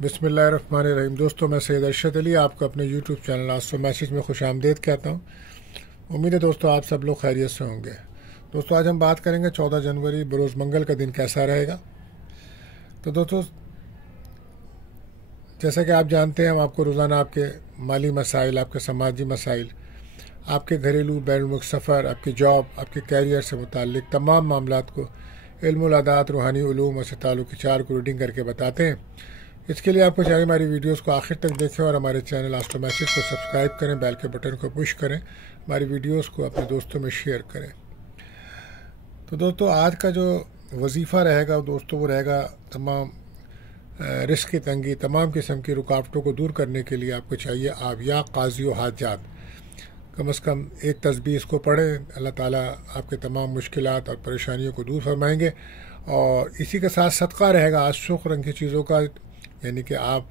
बिस्मिल्लाहिर्रहमानिर्रहीम। दोस्तों, मैं सैयद अरशद अली आपको अपने यूट्यूब चैनल आस्ट्रो मैसेज में खुश आमदीद कहता हूँ। उम्मीद है दोस्तों आप सब लोग खैरियत से होंगे। दोस्तों, आज हम बात करेंगे 14 जनवरी बरोज़ मंगल का दिन कैसा रहेगा। तो दोस्तों, जैसा कि आप जानते हैं, हम आपको रोज़ाना आपके माली मसाइल, आपके समाजी मसाइल, आपके घरेलू बैनुमुल्क सफ़र, आपकी जॉब, आपके कैरियर से मुताल्लिक तमाम मामलात को इल्मुल अदात, रूहानी उलूम और ताल्लुक़ की चार को रीडिंग करके बताते हैं। इसके लिए आपको चाहिए हमारी वीडियोस को आखिर तक देखें और हमारे चैनल आस्ट्रो मैसेज को सब्सक्राइब करें, बेल के बटन को पुश करें, हमारी वीडियोस को अपने दोस्तों में शेयर करें। तो दोस्तों, आज का जो वजीफ़ा रहेगा दोस्तों, वो रहेगा तमाम रिस्क की तंगी, तमाम किस्म की रुकावटों को दूर करने के लिए आपको चाहिए आप या काज़ी व हाजात कम से कम एक तस्बीह इसको पढ़ें। अल्लाह ताला आपके तमाम मुश्किलात और परेशानियों को दूर फरमाएंगे। और इसी के साथ सदका रहेगा आज सुख रंग की चीज़ों का, यानी कि आप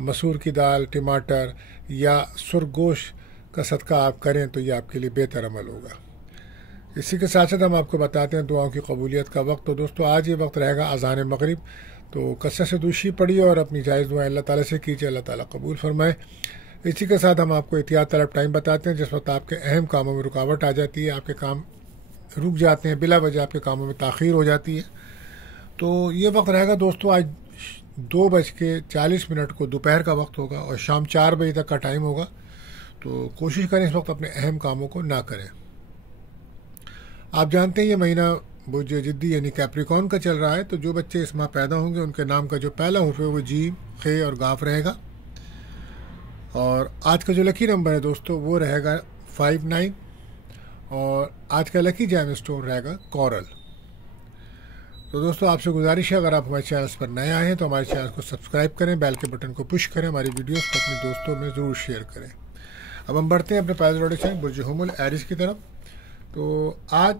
मसूर की दाल, टमाटर या सुरगोश का सदका आप करें तो ये आपके लिए बेहतर अमल होगा। इसी के साथ साथ हम आपको बताते हैं दुआओं की कबूलियत का वक्त। तो दोस्तों, आज ये वक्त रहेगा अज़ान मगरिब। तो कसरत से दूसरी पढ़िए और अपनी जायज़ दुआएं अल्लाह ताला से कीजिए, अल्लाह ताला कबूल फरमाए। इसी के साथ हम आपको एहतियात तलब टाइम बताते हैं जिस वक्त आपके अहम कामों में रुकावट आ जाती है, आपके काम रुक जाते हैं, बिला वजह आपके कामों में ताख़ीर हो जाती है। तो ये वक्त रहेगा दोस्तों आज 2:40 को दोपहर का वक्त होगा और शाम 4 बजे तक का टाइम होगा। तो कोशिश करें इस वक्त अपने अहम कामों को ना करें। आप जानते हैं ये महीना वो जो जिद्दी यानी कैप्रिकॉर्न का चल रहा है। तो जो बच्चे इस माह पैदा होंगे उनके नाम का जो पहला हुर्फ है वो जीम, खे और गाफ रहेगा। और आज का जो लकी नंबर है दोस्तों वो रहेगा 59 और आज का लकी जैम स्टोन रहेगा कोरल। तो दोस्तों, आपसे गुजारिश है अगर आप हमारे चैनल पर नए आए हैं तो हमारे चैनल को सब्सक्राइब करें, बेल के बटन को पुश करें, हमारी वीडियोस को अपने दोस्तों में ज़रूर शेयर करें। अब हम बढ़ते हैं अपने पहले प्रेडिक्शन बुर्ज हुमुल एरिस की तरफ। तो आज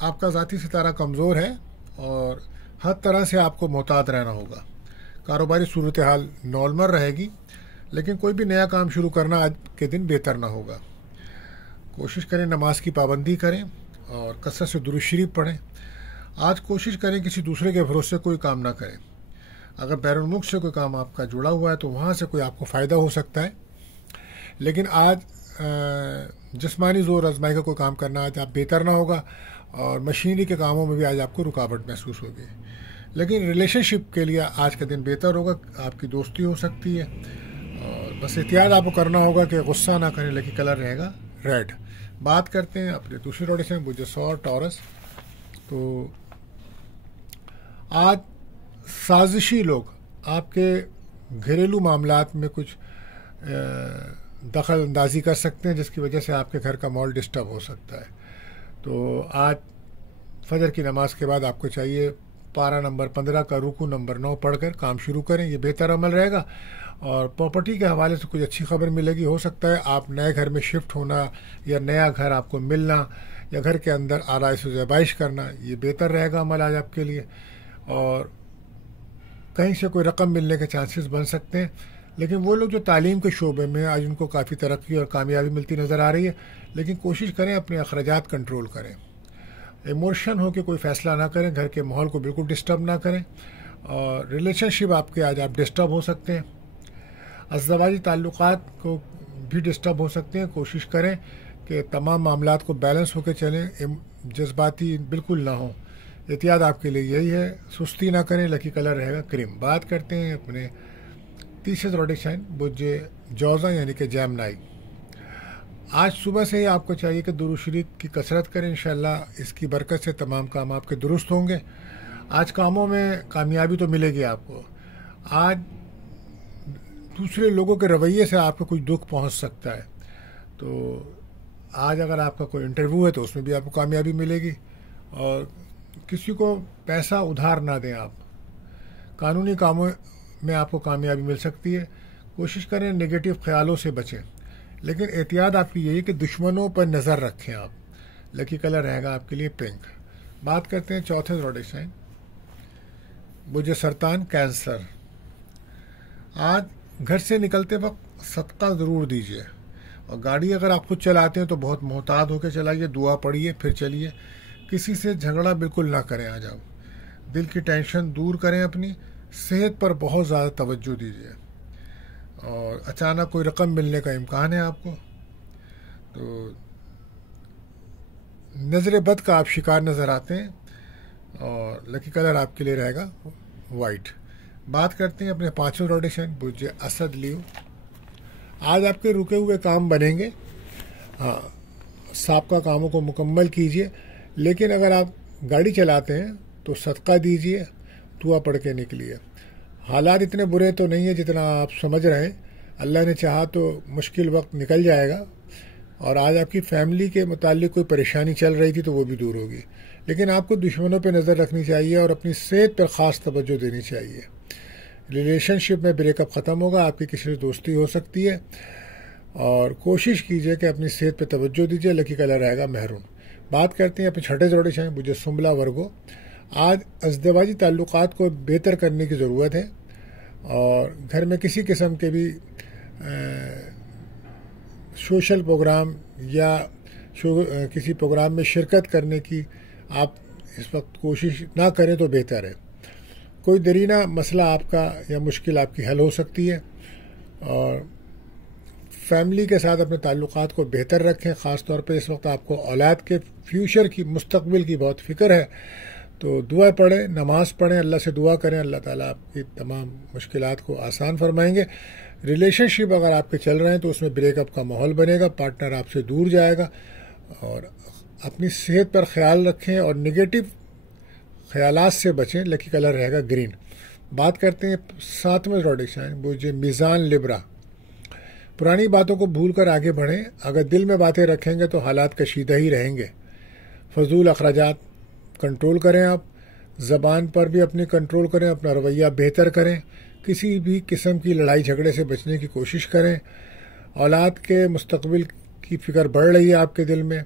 आपका ज़ाती सितारा कमज़ोर है और हर तरह से आपको मोहतात रहना होगा। कारोबारी सूरत हाल नॉर्मल रहेगी, लेकिन कोई भी नया काम शुरू करना आज के दिन बेहतर ना होगा। कोशिश करें नमाज की पाबंदी करें और कसरत से दुरूद शरीफ पढ़ें। आज कोशिश करें किसी दूसरे के भरोसे कोई काम ना करें। अगर बैरून मुल्क से कोई काम आपका जुड़ा हुआ है तो वहाँ से कोई आपको फ़ायदा हो सकता है, लेकिन आज जिस्मानी ज़ोर आजमाई का कोई काम करना आज आप बेहतर ना होगा और मशीनरी के कामों में भी आज आपको रुकावट महसूस होगी। लेकिन रिलेशनशिप के लिए आज का दिन बेहतर होगा, आपकी दोस्ती हो सकती है। और बस एहतियात आपको करना होगा कि गुस्सा ना करें। लकी कलर रहेगा रेड। बात करते हैं अपने दूसरे प्रेडिक्शन बुर्ज सौर टॉरस। तो आज साजिशी लोग आपके घरेलू मामलात में कुछ दखल अंदाजी कर सकते हैं जिसकी वजह से आपके घर का माहौल डिस्टर्ब हो सकता है। तो आज फजर की नमाज के बाद आपको चाहिए पारा नंबर 15 का रुकू नंबर 9 पढ़कर काम शुरू करें, ये बेहतर अमल रहेगा। और प्रॉपर्टी के हवाले से कुछ अच्छी खबर मिलेगी। हो सकता है आप नए घर में शिफ्ट होना या नया घर आपको मिलना या घर के अंदर आराइश व ज़बाइश करना, ये बेहतर रहेगा अमल आज आपके लिए। और कहीं से कोई रकम मिलने के चांसेस बन सकते हैं। लेकिन वो लोग जो तालीम के शोबे में आज उनको काफ़ी तरक्की और कामयाबी मिलती नज़र आ रही है, लेकिन कोशिश करें अपने अखराजात कंट्रोल करें, इमोशन हो के कोई फ़ैसला ना करें, घर के माहौल को बिल्कुल डिस्टर्ब ना करें। और रिलेशनशिप आपके आज आप डिस्टर्ब हो सकते हैं, अज़दवाजी ताल्लुक़ात को भी डिस्टर्ब हो सकते हैं। कोशिश करें कि तमाम मामलात को बैलेंस होकर चलें, जज्बाती बिल्कुल ना हो। एहतियात आपके लिए यही है, सुस्ती ना करें। लकी कलर रहेगा क्रीम। बात करते हैं अपने तीसरे प्रेडिक्शन बुर्ज जौज़ा यानी कि जैमनाई। आज सुबह से ही आपको चाहिए कि दुरूद शरीफ की कसरत करें। इंशाअल्लाह इसकी बरकत से तमाम काम आपके दुरुस्त होंगे। आज कामों में कामयाबी तो मिलेगी आपको। आज दूसरे लोगों के रवैये से आपको कुछ दुख पहुंच सकता है। तो आज अगर आपका कोई इंटरव्यू है तो उसमें भी आपको कामयाबी मिलेगी। और किसी को पैसा उधार ना दें आप। कानूनी कामों में आपको कामयाबी मिल सकती है। कोशिश करें नेगेटिव ख्यालों से बचें, लेकिन एहतियात आपकी यही कि दुश्मनों पर नज़र रखें आप। लकी कलर रहेगा आपके लिए पिंक। बात करते हैं चौथे प्रेडिक्शन बुर्ज सरतान कैंसर। आज घर से निकलते वक्त सदका ज़रूर दीजिए और गाड़ी अगर आप खुद चलाते हैं तो बहुत मोहतात होकर चलाइए, दुआ पढ़िए फिर चलिए। किसी से झगड़ा बिल्कुल ना करें आज आप। दिल की टेंशन दूर करें अपनी, صحت پر بہت زیادہ توجہ دیجیے، اور اچانک کوئی رقم ملنے کا امکان ہے آپ کو، تو نظر بد کا آپ شکار نظر آتے ہیں، اور لکی کلر آپ کے لیے رہے گا وائٹ۔ بات کرتے ہیں اپنے پانچویں روٹیشن برج اسد لیو۔ آج آپ کے رکے ہوئے کام بنیں گے، ہاں سابقہ کاموں کو مکمل کیجیے، لیکن اگر آپ گاڑی چلاتے ہیں تو صدقہ دیجیے، دعا پڑھ کے نکلیے۔ حالات اتنے برے تو نہیں ہیں جتنا آپ سمجھ رہے ہیں، اللہ نے چاہا تو مشکل وقت نکل جائے گا، اور آج آپ کی فیملی کے متعلق کوئی پریشانی چل رہی تھی تو وہ بھی دور ہوگی، لیکن آپ کو دشمنوں پہ نظر رکھنی چاہیے اور اپنی صحت پر خاص توجہ دینی چاہیے۔ ریلیشن شپ میں بریک اپ ختم ہوگا، آپ کی کسی سے دوستی ہو سکتی ہے، اور کوشش کیجئے کہ اپنی صحت پہ توجہ دیجیے۔ لکی کلر رہے گا میرون۔ بات کرتے ہیں اپنے چھٹے جوڑے سے برج سنبلا ورگو۔ آج ازدواجی تعلقات کو بہتر کرنے کی ضرورت ہے، اور گھر میں کسی قسم کے بھی سوشل پروگرام یا کسی پروگرام میں شرکت کرنے کی آپ اس وقت کوشش نہ کریں تو بہتر ہے۔ کوئی درینہ مسئلہ آپ کا یا مشکل آپ کی حل ہو سکتی ہے، اور فیملی کے ساتھ اپنے تعلقات کو بہتر رکھیں۔ خاص طور پہ اس وقت آپ کو اولاد کے فیوچر کی، مستقبل کی بہت فکر ہے، تو دعا پڑھیں، نماز پڑھیں، اللہ سے دعا کریں، اللہ تعالیٰ آپ کی تمام مشکلات کو آسان فرمائیں گے۔ ریلیشن شپ اگر آپ کے چل رہے ہیں تو اس میں بریک اپ کا ماحول بنے گا، پارٹنر آپ سے دور جائے گا، اور اپنی صحت پر خیال رکھیں اور نگیٹو خیالات سے بچیں۔ لکی کلر رہے گا گرین۔ بات کرتے ہیں ساتویں روٹیشن برج میزان لبرا۔ پرانی باتوں کو بھول کر آگے بڑھیں، اگر دل میں باتیں رکھیں گے تو حالات کشیدہ ہی رہیں گے۔ فضول اخراجات کنٹرول کریں، آپ زبان پر بھی اپنی کنٹرول کریں، اپنا رویہ بہتر کریں، کسی بھی قسم کی لڑائی جھگڑے سے بچنے کی کوشش کریں۔ اولاد کے مستقبل کی فکر بڑھ رہی ہے آپ کے دل میں،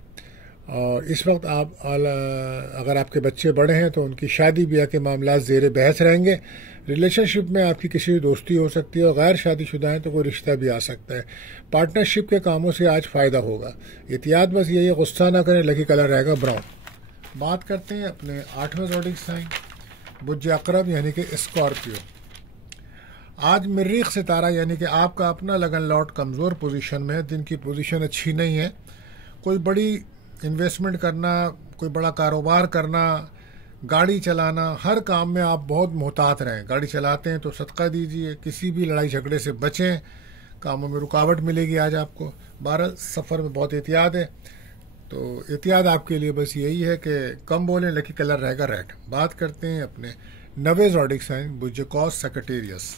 اور اس وقت آپ اگر آپ کے بچے بڑے ہیں تو ان کی شادی بیاہ کے معاملات زیر بحث رہیں گے۔ ریلیشن شپ میں آپ کی کسی بھی دوستی ہو سکتی ہے، اور غیر شادی شدہ ہیں تو کوئی رشتہ بھی آ سکتا ہے۔ پارٹنرشپ کے کاموں سے آج فائدہ ہوگا۔ احتیاط بس یہی ہے، غصہ نہ کریں۔ لکی کلر رہے گا براؤن۔ بات کرتے ہیں اپنے آٹھویں زوڈک سائن برج عقرب یعنی کہ اسکارپیو۔ آج مریخ ستارہ یعنی کہ آپ کا اپنا لگن لاٹ کمزور پوزیشن میں ہے، دن کی پوزیشن اچھی نہیں ہے۔ کوئی بڑی انویسٹمنٹ کرنا، کوئی بڑا کاروبار کرنا، گاڑی چلانا، ہر کام میں آپ بہت محتاط رہیں۔ گاڑی چلاتے ہیں تو صدقہ دیجیے، کسی بھی لڑائی جھگڑے سے بچیں، کاموں میں رکاوٹ ملے گی آج آپ کو۔ بہرحال سفر میں بہت احتیاط ہے، تو احتیاط آپ کے لیے بس یہی ہے کہ کم بولیں۔ لکی کلر رہے گا ریڈ۔ بات کرتے ہیں اپنے 9ویں زوڈک سائن برج قوس سیکٹیریس۔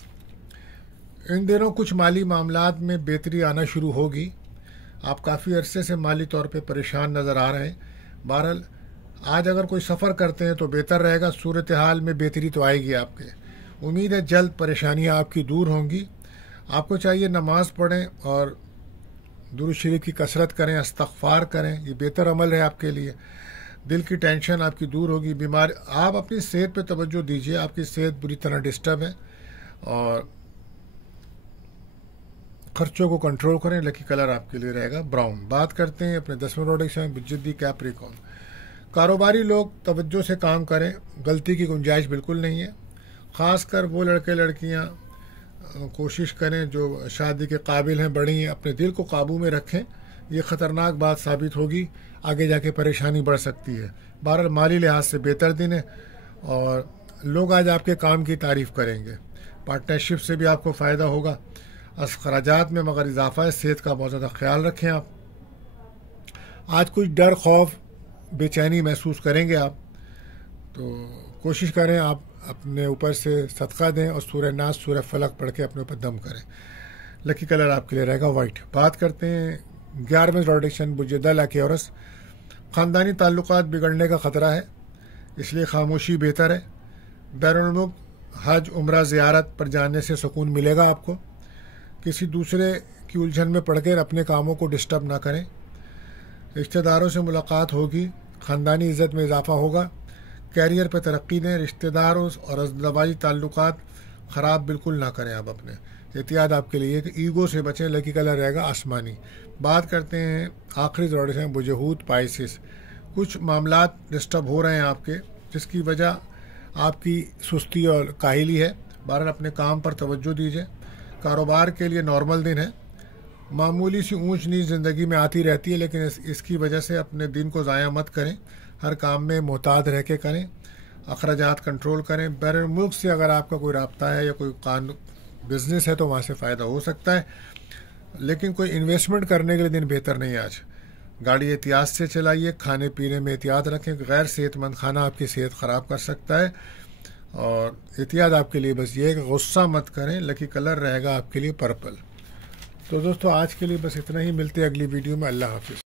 ان دنوں کچھ مالی معاملات میں بہتری آنا شروع ہوگی، آپ کافی عرصے سے مالی طور پہ پریشان نظر آ رہے ہیں۔ بہرحال آج اگر کوئی سفر کرتے ہیں تو بہتر رہے گا، صورتحال میں بہتری تو آئے گی آپ کے۔ امید ہے جلد پریشانیاں آپ کی دور ہوں گی۔ آپ کو چاہیے نماز پڑھیں اور درود شریف کی کثرت کریں، استغفار کریں، یہ بہتر عمل ہے آپ کے لیے۔ دل کی ٹینشن آپ کی دور ہوگی۔ بیمار آپ اپنی صحت پہ توجہ دیجیے، آپ کی صحت بری طرح ڈسٹرب ہے، اور خرچوں کو کنٹرول کریں۔ لکی کلر آپ کے لیے رہے گا براؤن۔ بات کرتے ہیں اپنے 10ویں روٹیشن برج کیپریکون۔ کاروباری لوگ توجہ سے کام کریں، غلطی کی گنجائش بالکل نہیں ہے۔ خاص کر وہ لڑکے لڑکیاں کوشش کریں جو شادی کے قابل ہیں، بڑی ہیں، اپنے دل کو قابو میں رکھیں، یہ خطرناک بات ثابت ہوگی، آگے جا کے پریشانی بڑھ سکتی ہے۔ بہرحال مالی لحاظ سے بہتر دن ہے، اور لوگ آج آپ کے کام کی تعریف کریں گے۔ پارٹنرشپ سے بھی آپ کو فائدہ ہوگا۔ اخراجات میں مگر اضافہ ہے، صحت کا بہت زیادہ خیال رکھیں۔ آپ آج کچھ ڈر، خوف، بے چینی محسوس کریں گے آپ، تو کوشش کریں آپ اپنے اوپر سے صدقہ دیں اور سورہ ناس، سورہ فلق پڑھ کے اپنے اوپر دم کریں۔ لکی کلر آپ کے لیے رہے گا وائٹ۔ بات کرتے ہیں 11ویں روٹیشن برج اکیورس۔ خاندانی تعلقات بگڑنے کا خطرہ ہے، اس لیے خاموشی بہتر ہے۔ بیرون الملک حج عمرہ زیارت پر جانے سے سکون ملے گا آپ کو۔ کسی دوسرے کی الجھن میں پڑھ کر اپنے کاموں کو ڈسٹرب نہ کریں۔ رشتہ داروں سے ملاقات ہوگی، خاندانی عزت میں اضافہ ہوگا۔ کیریئر پہ ترقی دیں۔ رشتہ داروں اور ازدواجی تعلقات خراب بالکل نہ کریں آپ اپنے۔ احتیاط آپ کے لیے کہ ایگو سے بچیں۔ لکی کلر رہے گا آسمانی۔ بات کرتے ہیں آخری روٹیشن برج حوت پائسس۔ کچھ معاملات ڈسٹرب ہو رہے ہیں آپ کے، جس کی وجہ آپ کی سستی اور کاہلی ہے۔ बहरहाल अपने काम पर तवज्जो दीजिए। कारोबार के लिए नॉर्मल दिन है। मामूली सी ऊंच नीच ज़िंदगी में आती रहती है, लेकिन इसकी वजह से अपने दिन को ज़ाया मत करें। हर काम में मोहतात रह के करें, अखराजात कंट्रोल करें। बैरून मुल्क से अगर आपका कोई राब्ता है या कोई बिज़नेस है तो वहाँ से फ़ायदा हो सकता है, लेकिन कोई इन्वेस्टमेंट करने के लिए दिन बेहतर नहीं है आज। गाड़ी एहतियात से चलाइए, खाने पीने में एहतियात रखें। गैर सेहतमंद खाना आपकी सेहत ख़राब कर सकता है। और एहतियात आपके लिए बस ये है कि गुस्सा मत करें। लकी कलर रहेगा आपके लिए पर्पल। तो दोस्तों आज के लिए बस इतना ही, मिलते हैं अगली वीडियो में। अल्लाह हाफिज़।